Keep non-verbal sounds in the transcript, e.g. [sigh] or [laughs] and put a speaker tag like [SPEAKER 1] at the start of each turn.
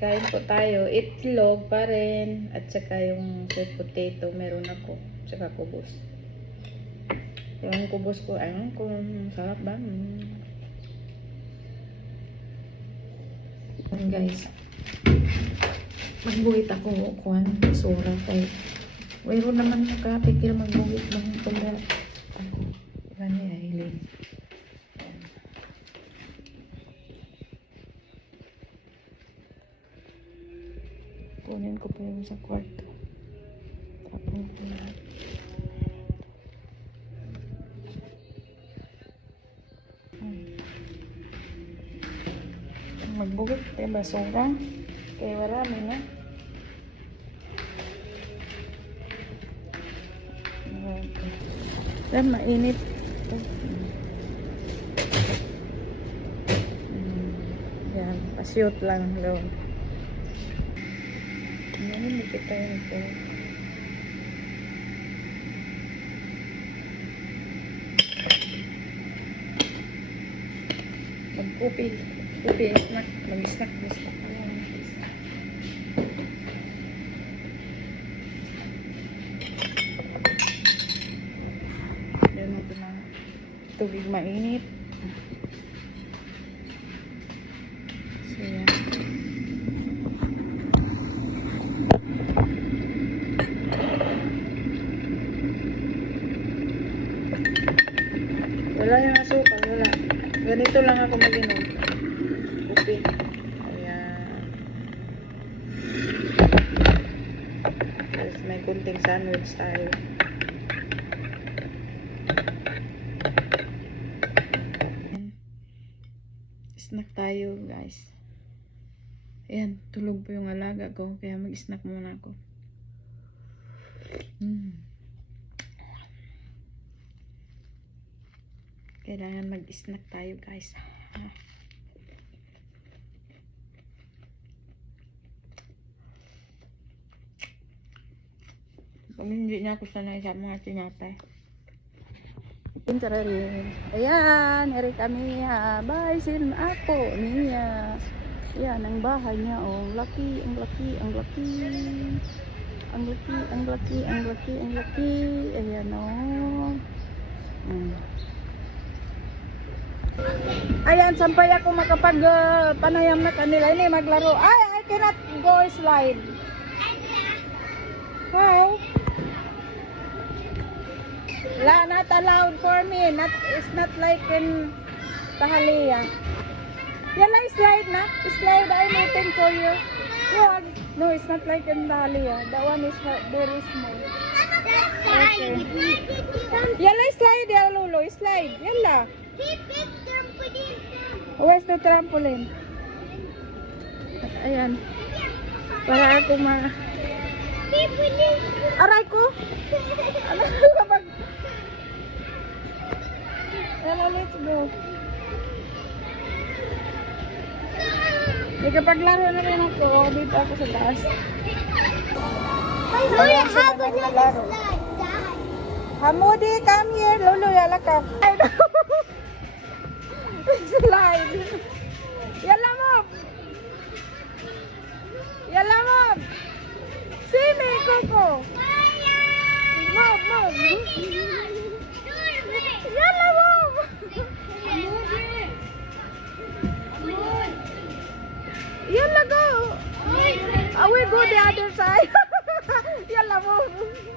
[SPEAKER 1] Kain po tayo. Itlog pa rin. At saka yung sweet potato. Meron ako. Saka kubos. Yung kubos ko, ayun ko. Sarap ba? Mm. Guys. Magbuhit ako. Kuhan. Sura kay. Mayroon naman nakapikil magbuhit ng tula. Ako. Gani, Aileen. Ayan. Kunin ko pa yung sa kwarto. Tapos ko lahat. Hmm. Magbuhit tayo basura. Kaya marami na. Yan, mainit. Mm. Yan, pasyot lang doon. Mo kita yun po? Mag-upi. Upi, snack. Mag-snack, mag-snack. Tubig mainit. So, yan. Wala yung asukal, wala. Ganito lang ako mag-inom. Upi. Ayan. Tapos may kunting sandwich tayo. Snack tayo, guys. Ayan, tulog po yung alaga ko. Kaya mag-snack muna ako. Mm. Kailangan mag-snack tayo, guys. Ah. Kung hindi niya ako sanay sa mga tinapay. Pintara rin. Ayan, eri kami ha. Bye, sin ako. Niya. Ayan, ang bahay niya. Oh, laki, ang laki, ang laki. Ang laki, ang laki, ang laki, ang laki. Ayan, oh. Mm. Ayan, sampay ako makapag uh, panayam na kanila. Ini maglaro. Ay, I cannot go slide. How? La, not allowed for me. Not, it's not like in Tahaliya. Yan lang slide na. Slide, I'm waiting for you. Wag. No, it's not like in Tahaliya. That one is very small. Okay. Yan lang slide, yan Lolo. Slide. Yan lang. Where's the trampoline? Ayan. Para ako ma... Aray ko! Ano [laughs] kapag... Hello, let's go. May kapaglaro na rin ako. Dito ako sa taas. Ayan sila naglalaro. Hamudi, come here. Lolo, yala ka. Ay, no. [laughs] Slide. Yala mo. Yala mo. Sini, Coco. Mom, mom. Yala mo. Yala go. I will go the other side. [laughs]